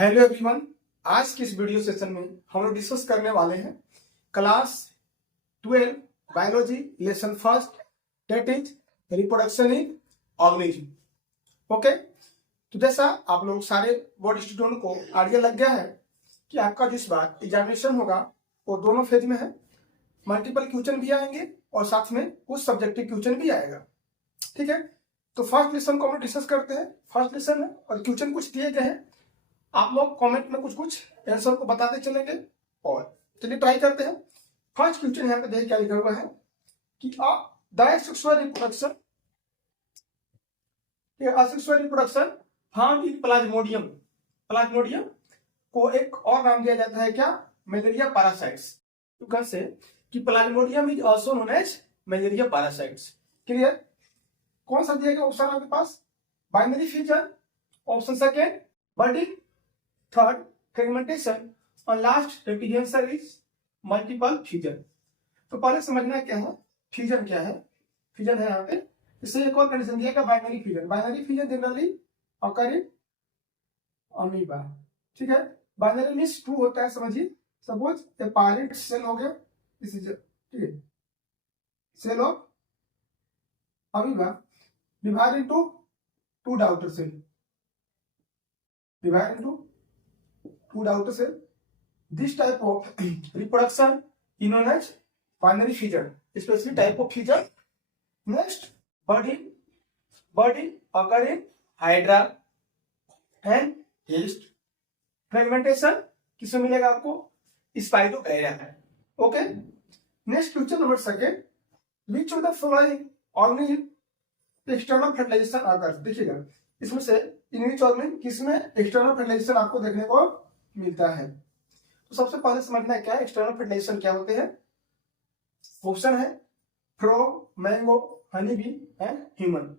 Hello everyone, आज की इस वीडियो सेशन में हम लोग डिस्कस करने वाले हैं class 12 biology lesson first, that is reproduction in organism. Okay, तो जैसा आप लोग सारे बोर्ड स्टूडेंट को आइडिया लग गया है कि आपका जिस बार एग्जामिनेशन होगा वो दोनों फेज में है। मल्टीपल क्वेश्चन भी आएंगे और साथ में कुछ सब्जेक्टिव क्वेश्चन भी आएगा। ठीक है, तो फर्स्ट लेसन को हम लोग डिस्कस करते हैं। फर्स्ट लेसन है और क्वेश्चन कुछ दिए गए हैं, आप लोग कमेंट में कुछ कुछ आंसर को बताते चलेंगे और चलिए ट्राई करते हैं। फर्स्ट क्वेश्चन यहाँ पे देख क्या लिखा हुआ है कि asexual reproduction found in Plasmodium. Plasmodium को एक और नाम दिया जाता है क्या? Malaria parasites. You can say कि plasmodium is also known as malaria parasites. Clear? कौन सा दिया गया ऑप्शन आपके पास? Binary fusion, option second budding, third fragmentation और last rapid answer is multiple fusion. तो पहले समझना है क्या है फ्यूजन, क्या है फ्यूजन है यहाँ पे। इससे एक और कंडीशन दिया गया binary fusion. Binary fusion generally occur in amoeba. ठीक है, बाइनरी मींस टू होता है, समझिए। सपोज ए पैरेंट सेल हो गया, दिस इज ठीक है cell of amoeba divide into two daughter cell, divide into two outer cell. This type of reproduction is known as binary fission, especially type of fission. Next, budding occur in hydra and yeast. Fragmentation किसमें मिलेगा आपको? Spirogyra है। Okay, next question number second, which of the following organism external fertilization occurs. देखिएगा इसमें से in which organism किसमें external fertilization आपको देखने को मिलता है। तो सबसे पहले समझना है क्या एक्सटर्नल फर्टिलाइजेशन क्या होते हैं। ऑप्शन है frog, mango, honey bee and human.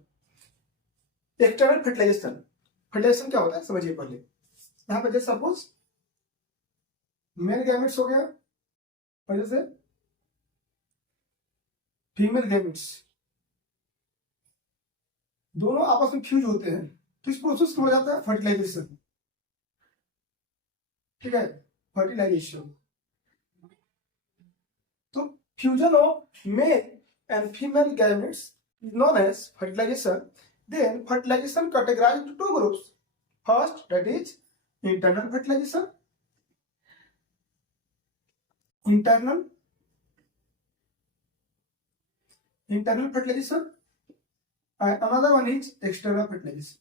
External fertilization क्या होता है समझिए पहले। यहां पे जैसे सपोज मेल गैमेट्स हो गया और जैसे फीमेल गैमेट्स, दोनों आपस में फ्यूज होते हैं। किस प्रोसेस हो जाता है? फर्टिलाइजेशन। ठीक है, फर्टिलाइजेशन। तो fusion of male and female gametes is known as fertilization. Then fertilization categorized into two groups. First, that is internal fertilization. Internal fertilization and another one is external fertilization.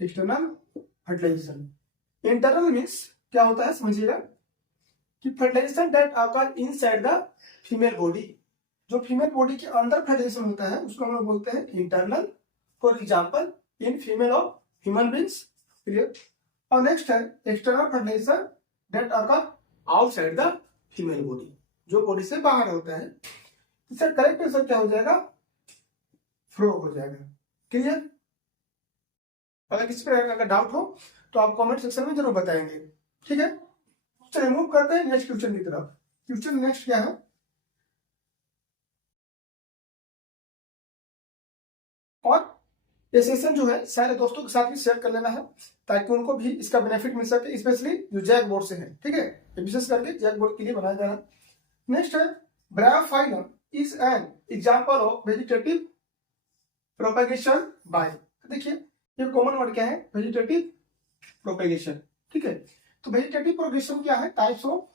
External fertilization. Internal means क्या होता है समझिएगा कि fertilization that occur inside the female body. जो female body के अंदर fertilisation होता है उसको हम लोग बोलते हैं internal. For example in female of human beings. Clear? और नेक्स्ट है external fertilization that occur outside the female body, जो बॉडी से बाहर होता है। इसका करेक्ट आंसर क्या हो जाएगा? फ्रॉग हो जाएगा। क्लियर? अगर किसी प्रकार का डाउट हो तो आप कमेंट सेक्शन में जरूर बताएंगे। ठीक है, चलिए मूव करते हैं नेक्स्ट क्वेश्चन की तरफ। क्वेश्चन नेक्स्ट क्या है, और ये सेशन जो है सारे दोस्तों के साथ भी शेयर कर लेना है ताकि उनको भी इसका बेनिफिट मिल सके, स्पेशली जो जैक बोर्ड से है। ठीक है, विशेष करके जैक बोर्ड के लिए बनाया जा रहा है। नेक्स्ट है bryophyllum is an example of vegetative propagation by. देखिए ये कॉमन वर्ड क्या है? Vegetative propagation. ठीक है, तो वेजिटेटिव प्रोपेगेशन क्या है? Types of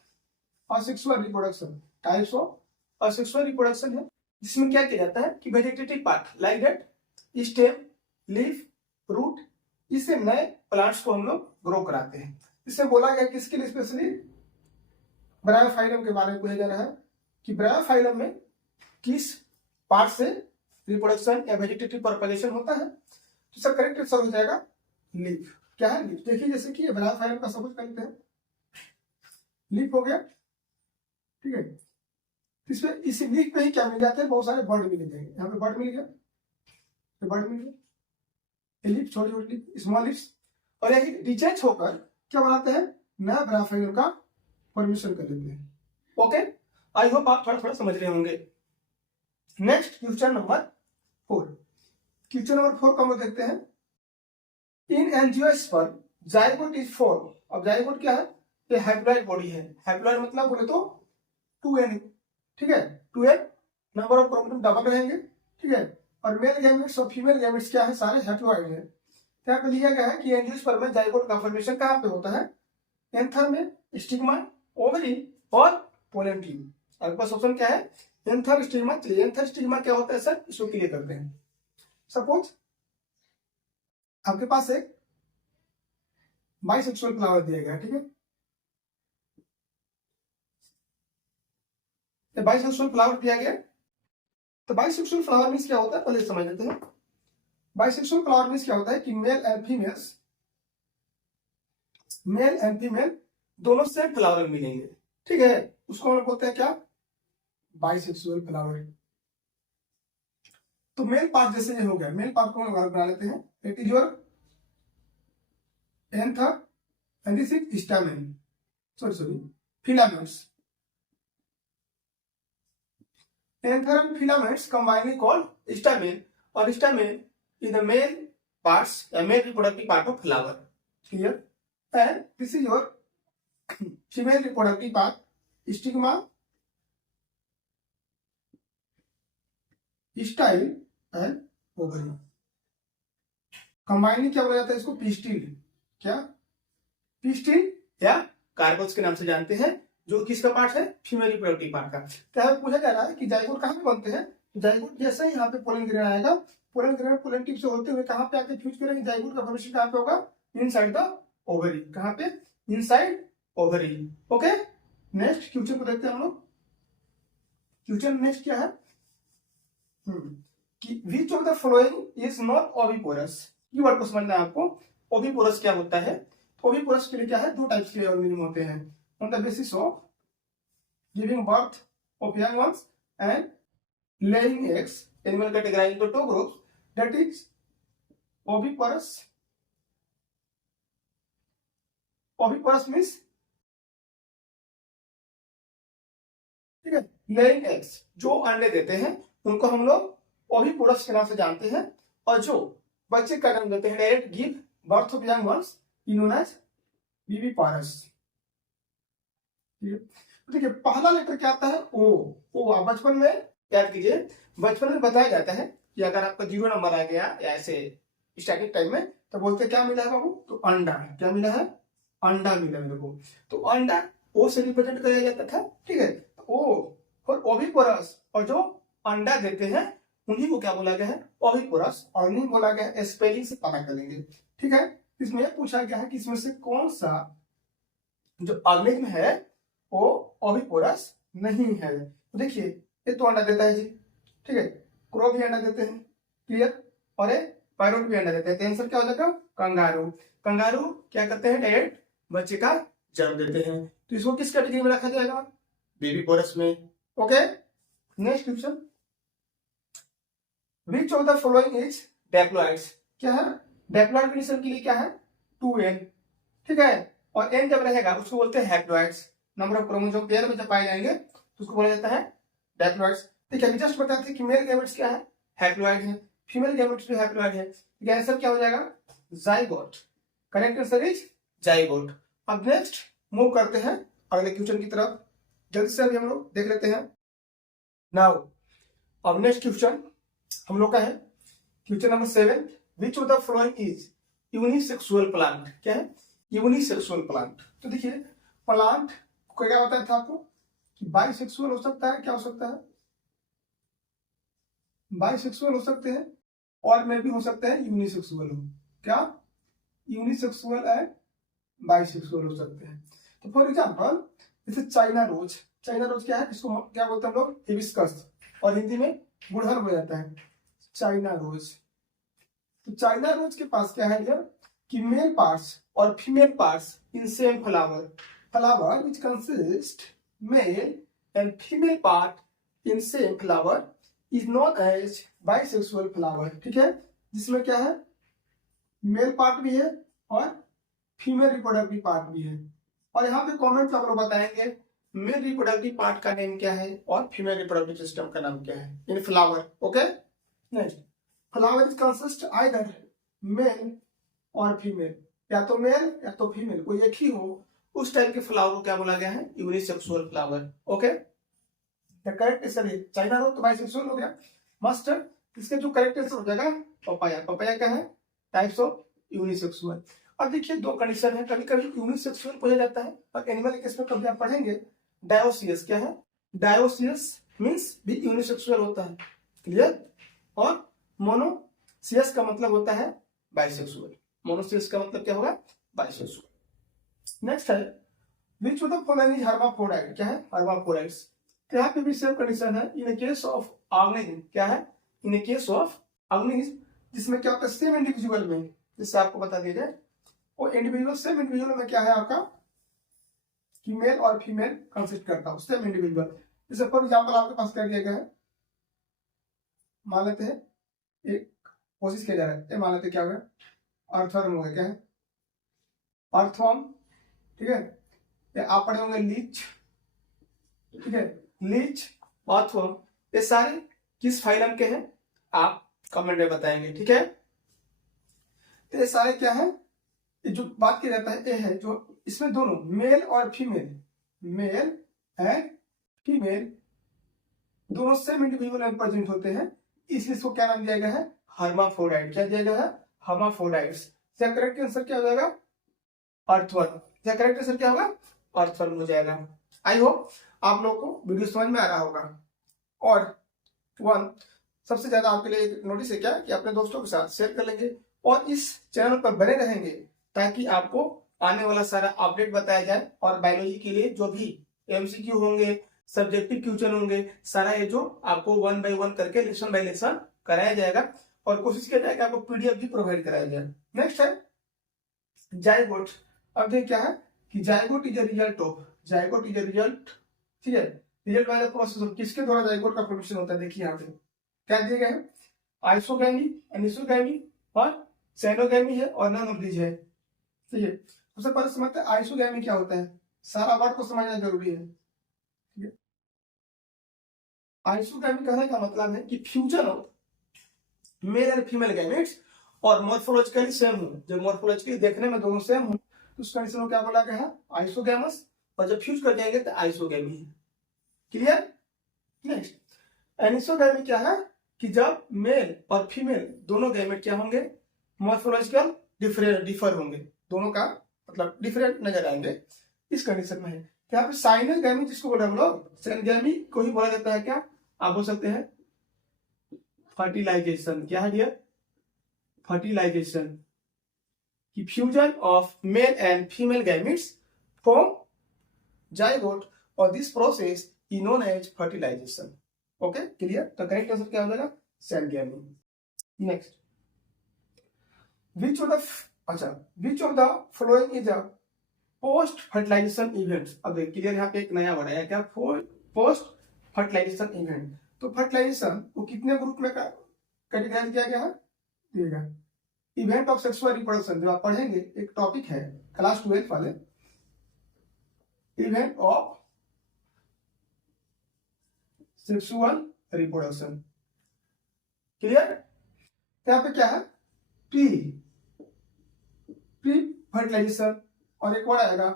asexual reproduction. Types of asexual reproduction है जिसमें क्या किया जाता है कि vegetative part like that stem, leaf, root, इससे नए प्लांट्स को हम लोग ग्रो कराते हैं। इससे बोला गया किसके लिए? स्पेशली ब्रायोफाइलम के बारे में पूछा जा रहा है कि ब्रायोफाइलम में किस पार्ट से रिप्रोडक्शन या वेजिटेटिव प्रोपेगेशन होता है। तो इसका करेक्ट आंसर हो जाएगा लीफ। क्या है? लीफ। देखिए जैसे कि ब्रायोफाइलम का सपोज करते हैं, लीफ हो गया। ठीक है, इसमें इसी लीफ में ही क्या मिल जाते हैं? बहुत सारे बर्ड मिल जाएंगे। यहाँ पे बर्ड मिल गया, बर्ड मिल गया, लीफ, छोटी छोटी स्मॉल लीव्स, और यही डिटैच होकर क्या बनाते हैं? नया ब्रायोफाइलम का फॉर्मेशन कर लेते हैं। ओके, आई होप आप थोड़ा थोड़ा समझ रहे होंगे। Next question number 4। Question number 4 को हम लोग देखते हैं इन एंजियोस्पर्म जाइगोट इज फॉर्म। अब जाइगोट क्या है? ये हैप्लॉइड बॉडी है। हैप्लॉइड मतलब बोले तो 2n, ठीक है, 2n number of chromosome double रहेंगे, ठीक है। और मेल गैमेट्स और फीमेल गैमेट्स क्या है? सारे हैप्लॉइड है। यहाँ पे लिखा गया है कि एंजियोस्पर्म में जाइगोट का फॉर्मेशन कहाँ पे होता है? एंथर में, स्टिग्मा, ओवरी और पोलन ट्यूब। आपके पास ऑप्शन क्या है? Anther, stigma. चलिए एंथर स्टिग्मा क्या होता है सर, इसको क्लियर करते हैं। सपोज आपके पास एक बाइसेक्सुअल फ्लावर दिया गया, ठीक है। बाइसेक्सुअल फ्लावर दिया गया, तो बाइसेक्सुअल फ्लावर मीन्स क्या होता है पहले समझ लेते हैं। बाइसेक्सुअल फ्लावर मीन्स क्या होता है कि मेल एंड फीमेल दोनों सेम फ्लावर मिलेंगे, ठीक है, उसको हम बोलते हैं क्या? Bisexual flower. तो मेल पार्ट जैसे ये हो गया, मेल पार्ट को हम बना लेते हैं। It is your anther and this is stamen, sorry filaments. Anther and filaments combinely called stamen, और stamen is the male parts या male reproductive part of flower, clear. And this is your female reproductive part, stigma, style and ovary. Combinely क्या बोला जाता है इसको? Pistil. क्या? Pistil या carpels के नाम से जानते हैं, जो किसका पार्ट है? फीमेल रिप्रोडक्टिव पार्ट का। तो यहाँ पूछा जा रहा है कि जाइगोट कहाँ पे बनते हैं? जाइगोट जैसे ही यहाँ पे पोलन ग्रेन आएगा, पोलन ग्रेन पोलन टिप से होते हुए कहाँ पे आके फ्यूज करेंगे? जाइगोट का फॉर्मेशन कहाँ पे होगा? Inside the ovary. कहाँ पे? Inside ovary. Okay, next question को देखते हैं हम लोग। क्वेश्चन नेक्स्ट क्या है कि विच of the following is not oviparous. Keyword को समझना है आपको। ओविपोरस क्या होता है? ओविपोरस के लिए क्या है? दो टाइप्स के ऑर्गेनिज्म होते हैं। On the basis of giving birth of young once and laying eggs, animal categorized into two groups, that is oviparous. Oviparous means, ठीक है, laying eggs, जो अंडे देते हैं उनको हम लोग ओविपोरस के नाम से जानते हैं, और जो बच्चे का जन्म देते हैं, direct give birth of young ones, known as viviparous. ठीक है, पहला लेटर क्या आता है? ओ। बचपन में याद कीजिए, बचपन में बताया जाता है कि अगर आपका 0 नंबर आ गया या ऐसे स्टार्टिंग टाइम में, तो बोलते क्या मिला है बाबू? तो अंडा। क्या मिला है? अंडा मिला मेरे को। तो अंडा ओ से रिप्रेजेंट किया जाता था, ठीक है। तो ओ और ओविपोरस, और जो अंडा देते हैं उन्हीं को क्या बोला गया है? ओविपोरस। और नहीं बोला गया है, स्पेलिंग से पता करेंगे, ठीक है। इसमें पूछा गया है कि इसमें से कौन सा जो ऑर्गेनिज्म है वो ओविपोरस नहीं है। तो देखिए, ये तो अंडा देता है जी, ठीक है, क्रो भी अंडा देते हैं, क्लियर, और ये पैरोट भी अंडा देते हैं। तो आंसर क्या हो जाएगा? कंगारू। कंगारू क्या करते हैं? डायरेक्ट बच्चे का जन्म देते हैं। तो इसको किस कैटेगरी में रखा जाएगा? बेबीपोरस में। Okay, next question, which of the following is diploids. क्या है? डैप्लॉइड कंडीशन के लिए क्या है? 2n, ठीक है, और n जब रहेगा उसको बोलते हैं haploids. Number of chromosome pair में जब पाए जाएंगे तो उसको बोला जाता है डैप्लॉइड्स। ठीक है, अभी जस्ट बताते हैं कि मेल गैमेट्स क्या है? हैप्लॉइड है, फीमेल गैमेट्स भी हैप्लॉइड है। ठीक है, आंसर क्या हो जाएगा? Zygote. Correct answer is zygote. अब नेक्स्ट मूव करते हैं अगले क्वेश्चन की तरफ, जल्दी से अभी हम लोग देख लेते हैं। नाउ अब नेक्स्ट क्वेश्चन हम लोग का है question number 7, which of the following is unisexual plant. क्या है? Unisexual plant. तो देखिए, प्लांट को क्या बताया था आपको कि बाइसेक्सुअल हो सकता है, क्या हो सकता है? बाइसेक्सुअल हो सकते हैं, और में भी हो सकता है यूनिसेक्सुअल हो। क्या? यूनिसेक्सुअल एंड बाइसेक्सुअल हो सकते हैं। तो फॉर एग्जांपल जैसे चाइना रोज। चाइना रोज क्या है? इसको क्या बोलते हैं हम लोग? हिबिस्कस, और हिंदी में गुड़हल हो जाता है, चाइना रोज। तो चाइना रोज के पास क्या है इधर कि मेल पार्ट्स और female parts in same flower. Flower which consist male and female part in same flower is known as bisexual flower. ठीक है, जिसमें क्या है? मेल पार्ट भी है और फीमेल रिप्रोडक्टिव पार्ट भी है। और यहाँ पे कमेंट में आप लोग बताएंगे मेल रिप्रोडक्टिव पार्ट का नेम क्या है और फीमेल रिप्रोडक्टिव सिस्टम का नाम क्या है इन flower. Okay, next, flower is consist either male और फीमेल, या तो मेल या तो फीमेल, कोई एक ही हो, उस टाइप के फ्लावर को क्या बोला गया है? Unisexual flower. Okay, the correct answer है चाइना रोज तो बाइसेक्सुअल हो गया। मस्टर्ड, इसके जो करेक्ट आंसर हो जाएगा पपाया। पपाया क्या है? Types of unisexual. अब देखिए दो कंडीशन है, कभी कभी यूनिसेक्सुअल हो जाता है और एनिमल केस में कभी आप पढ़ेंगे डायोसियस। क्या है? डायोसियस मींस भी यूनिसेक्सुअल होता है। क्लियर? और मोनोसियस का मतलब होता है बाइसेक्सुअल। मोनोसियस का मतलब क्या होगा? बाइसेक्सुअल। नेक्स्ट है विच of the following is hermaphrodite. क्या है? हर्माफ्रोडाइट्स। तो यहाँ पे भी सेम कंडीशन है। इन केस ऑफ ऑर्गेनिज्म, क्या है? इन केस ऑफ ऑर्गेनिज्म, जिसमें क्या होता है? सेम इंडिविजुअल में, जिससे आपको बता दिया जाए, वो इंडिविजुअल सेम इंडिविजुअल में क्या है आपका? कि मेल और फीमेल कंसिस्ट करता है सेम इंडिविजुअल। जैसे फॉर एग्जाम्पल आपके पास क्या दिया गया है, मान लेते हैं एक कोशिश किया जा रहा है, मान लेते क्या होगा? अर्थवर्म हो गया। क्या है? अर्थवर्म। ठीक है, या आप पढ़े होंगे लीच। ठीक है, लीच, अर्थवर्म, ये सारे किस फाइलम के हैं? आप कमेंट में बताएंगे। ठीक है, तो ये सारे क्या है? जो बात किया जाता है ये है जो इसमें दोनों मेल और फीमेल, मेल एंड फीमेल दोनों सेम इंडिविजुअल में प्रेजेंट होते हैं, इसलिए इसको क्या नाम दिया गया है? हर्माफ्रोडाइट। क्या दिया गया है? हर्माफ्रोडाइट्स। इसका करेक्ट आंसर क्या हो जाएगा? अर्थवर्म। इसका करेक्ट आंसर क्या होगा? अर्थवर्म हो जाएगा। आई होप आप लोगों को वीडियो समझ में आ रहा होगा। और वन सबसे ज्यादा आपके लिए एक नोटिस है क्या कि अपने दोस्तों के साथ शेयर कर लेंगे और इस चैनल पर बने रहेंगे ताकि आपको आने वाला सारा अपडेट बताया जाए। और बायोलॉजी के लिए जो भी एमसीक्यू होंगे, सब्जेक्टिव क्वेश्चन होंगे, सारा ये जो आपको 1 बाय 1 करके लेसन बाय लेसन कराया जाएगा और कोशिश किया जाएगा आपको पीडीएफ भी प्रोवाइड कराया जाए। नेक्स्ट है जाइगोट। अब देखिए क्या है कि zygote is a result of, zygote is a result, ठीक है, result by the process of, किसके द्वारा जाइगोट का फॉर्मेशन होता है? देखिए यहाँ पे क्या दिए गए हैं? आइसोगैमी, एनिसोगैमी और सेनोगैमी है और नन ऑफ दीज है। ठीक है, सबसे पहले समझते हैं आइसोगैमी क्या होता है। सारा वर्ड को समझना जरूरी है। ठीक है, आइसोगैमी कहने का मतलब है कि fusion of male and female gametes और मॉर्फोलॉजिकली सेम हो, जब मॉर्फोलॉजिकली देखने में दोनों सेम हो तो उस कंडीशन को क्या बोला गया है? आइसोगैमस। और जब फ्यूज कर जाएंगे तो आइसोगैमी है। क्लियर? नेक्स्ट एनिसोगैमी क्या है कि जब मेल और फीमेल दोनों गैमेट क्या होंगे? मॉर्फोलॉजिकल डिफर होंगे, दोनों का मतलब डिफरेंट नजर आएंगे, इस कंडीशन में है। तो यहाँ पे साइनल गैमी जिसको बोला हम लोग, सेनगैमी को ही बोला जाता है। क्या आप बोल सकते हैं? फर्टिलाइजेशन। क्या है डियर? फर्टिलाइजेशन की fusion of male and female gametes form zygote और this process is known as fertilisation. Okay, clear? तो करेक्ट आंसर क्या हो जाएगा? Syngamy. Next which of the following is a post fertilisation event. अब देखिए clear, यहाँ पे एक नया वर्ड है क्या? Post fertilisation event. तो फर्टिलाइजेशन को कितने ग्रुप में कैटेगराइज किया गया है? इवेंट ऑफ सेक्सुअल रिप्रोडक्शन, जो आप पढ़ेंगे एक टॉपिक है क्लास 12 वाले, event of sexual reproduction. Clear? यहाँ पे क्या है? प्री फर्टिलाइजेशन और एक और आएगा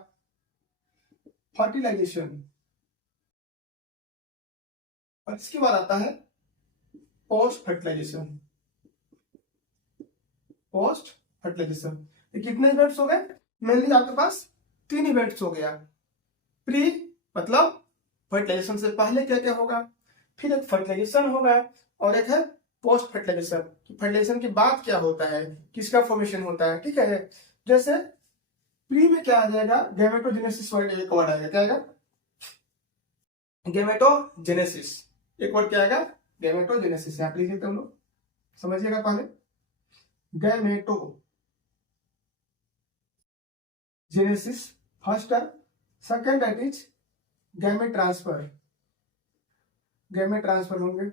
फर्टिलाइजेशन, और इसके बाद आता है पोस्ट फर्टिलाइजेशन। पोस्ट फर्टिलाइजेशन ये कितने इवेंट्स हो गए? मेनली आपके पास 3 इवेंट्स हो गया। प्री मतलब फर्टिलाइजेशन से पहले क्या क्या होगा, फिर एक फर्टिलाइजेशन होगा और एक है पोस्ट फर्टिलाइजेशन। फर्टिलाइजेशन के बाद क्या होता है, किसका फॉर्मेशन होता है। ठीक है, जैसे प्री में क्या आ जाएगा? गैमेटोजेनेसिस वर्ड एक वर्ड आएगा। क्या आएगा? गैमेटोजेनेसिस। एक वर्ड क्या आएगा? गैमेटोजेनेसिस। यहाँ पे लिख देते हम लोग, समझिएगा पहले। Gametogenesis first term, second that is gamete transfer. Gamete transfer होंगे।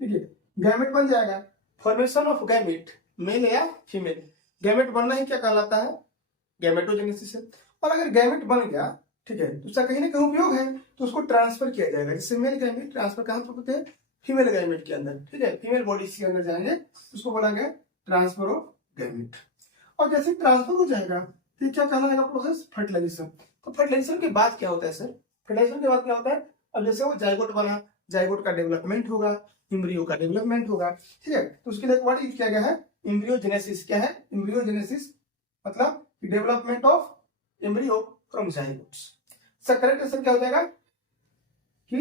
ठीक है, गैमेट बन जाएगा, फॉर्मेशन ऑफ गैमेट, मेल या फीमेल। गैमेट बनना ही क्या कहलाता है? गैमेटोजेनेसिस है। और अगर गैमेट बन गया, ठीक है, तो उसका कहीं ना कहीं उपयोग है, तो उसको ट्रांसफर किया जाएगा। जैसे मेल गैमेट ट्रांसफर कहां पर होते हैं? फीमेल गैमेट के अंदर। ठीक है, फीमेल बॉडी के अंदर जाएंगे, उसको बोला गया ट्रांसफर ऑफ गैमेट। और जैसे ट्रांसफर हो जाएगा तो ये क्या कहलाएगा प्रोसेस, फर्टिलाइजेशन। तो फर्टिलाइजेशन के बाद क्या होता है सर, फर्टिलाइजेशन के बाद क्या होता है, अब जैसे वो जाइगोट बना, जाइगोट का डेवलपमेंट होगा, एम्ब्रियो का डेवलपमेंट होगा, ठीक है। तो उसके लिए एक वर्ड यूज किया गया है एम्ब्रियोजेनेसिस। क्या है एम्ब्रियोजेनेसिस, मतलब development of embryo from zygotes. Sir correct answer क्या हो जाएगा कि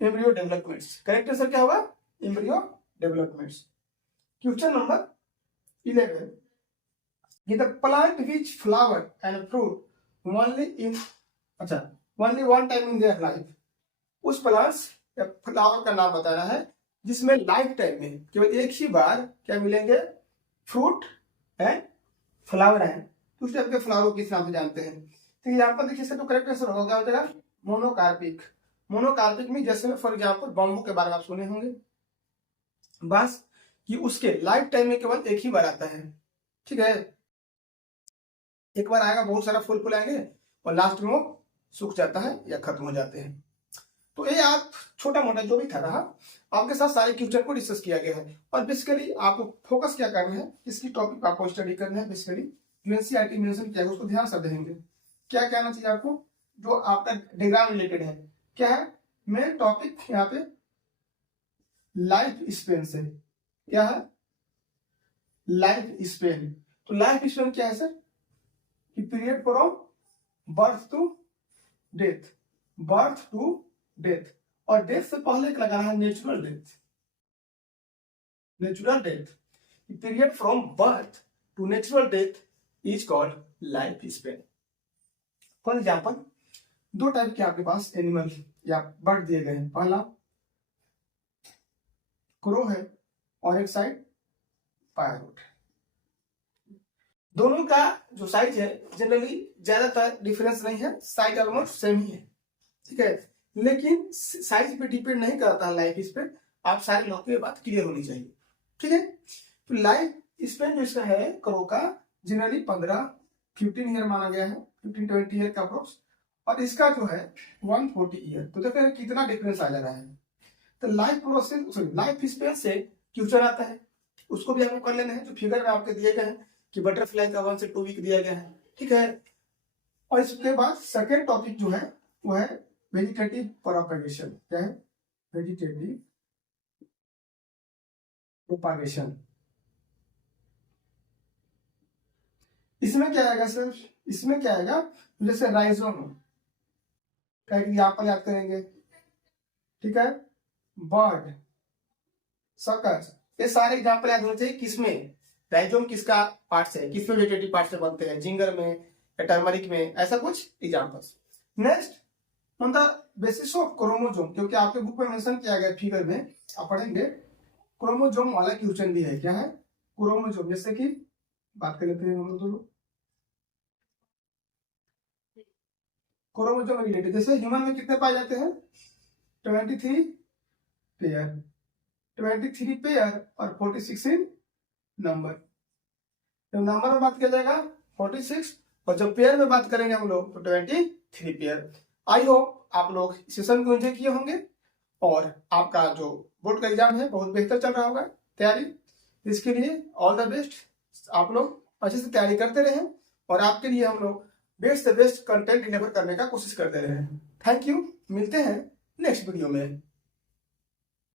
एम्ब्रियो डेवलपमेंट्स। करेक्ट आंसर क्या होगा, embryo developments. Question number 11, the plant which flower and fruit only in only one time in their life, उस plants या flower का नाम बताना है जिसमें लाइफ टाइम में केवल एक ही बार क्या मिलेंगे, फ्रूट एंड फ्लावर है। तो उस टाइप के फ्लावर किस नाम से जानते हैं। तो यहाँ पर देखिए सर, तो करेक्ट आंसर होगा क्या हो जाएगा, मोनोकार्पिक। मोनोकार्पिक में जैसे फॉर एग्जाम्पल बम्बू के बारे में आप सुने होंगे, बस कि उसके लाइफ टाइम में केवल एक ही बार आता है, ठीक है। एक बार आएगा, बहुत सारा फूल फूल आएंगे और लास्ट में वो सूख जाता है या खत्म हो जाते हैं। तो ये आप छोटा मोटा जो भी था रहा, आपके साथ सारे क्वेश्चन को डिस्कस किया गया है। और बेसिकली आपको फोकस क्या करना है, इसकी टॉपिक आपको स्टडी करना है। बेसिकली जो एनसीईआरटी मेंशन किया है उसको ध्यान से देखेंगे। क्या क्या आना चाहिए आपको, जो आपका डायग्राम रिलेटेड है। क्या है मेन टॉपिक यहाँ पे, लाइफ स्पेन से। क्या है लाइफ स्पेन। तो लाइफ स्पेन क्या है सर, कि period from birth to death, birth to death. और डेथ से पहले एक लगाना है natural death, natural death. Period from birth to natural death is called life span. For example दो टाइप के आपके पास एनिमल या बर्ड दिए गए हैं। पहला क्रो है और एक साइड पैरोट। दोनों का जो साइज है जनरली ज्यादातर डिफरेंस नहीं है, साइज ऑलमोस्ट सेम ही है, ठीक है। लेकिन साइज पे डिपेंड नहीं करता है लाइफ स्पेन। आप सारे लोग की बात क्लियर होनी चाहिए, ठीक है। तो लाइफ स्पेन जो इसका है क्रो का जनरली 15-15 ईयर माना गया है, 15-20 ईयर का अप्रोक्स। और इसका जो है 140 ईयर। तो देखो कितना डिफरेंस आ जा रहा है। तो लाइफ प्रोसेस लाइफ स्पेन से क्वेश्चन आता है, उसको भी आपको कर लेना है। जो फिगर में आपके दिए गए हैं कि बटरफ्लाई का 1 से 2 वीक दिया गया है, ठीक है। और इसके बाद सेकेंड टॉपिक जो है वो है वेजिटेटिव प्रोपागेशन। क्या है वेजिटेटिव प्रोपागेशन। इसमें क्या आएगा सर, इसमें क्या आएगा, जैसे राइजोम यहाँ पर याद करेंगे, ठीक है। बर्ड, सर्कस, ये सारे एग्जाम्पल याद होने चाहिए। किसमें राइजोम किसका पार्ट है, किसमें वेजिटेटिव पार्ट से बनते हैं, जिंगर में या टर्मरिक में, ऐसा कुछ examples. Next on the basis of chromosome, क्योंकि आपके बुक में मेंशन किया गया फिगर में, आप पढ़ेंगे क्रोमोजोम वाला क्वेश्चन भी है। क्या है क्रोमोजोम, जैसे कि बात कर लेते हैं हम लोग क्रोमोजोम रिलेटेड। जैसे ह्यूमन में कितने पाए जाते हैं 23 पेयर, 23 पेयर और 46 इन नंबर। तो नंबर में बात किया जाएगा 46 और जब पेयर में बात करेंगे हम लोग तो 23 पेयर। आई होप आप लोग सेशन को एंजॉय किए होंगे और आपका जो बोर्ड का एग्जाम है बहुत बेहतर चल रहा होगा तैयारी। इसके लिए ऑल द बेस्ट। आप लोग अच्छे से तैयारी करते रहें और आपके लिए हम लोग बेस्ट से बेस्ट कंटेंट डिलीवर करने का कोशिश करते रहें। थैंक यू, मिलते हैं नेक्स्ट वीडियो में।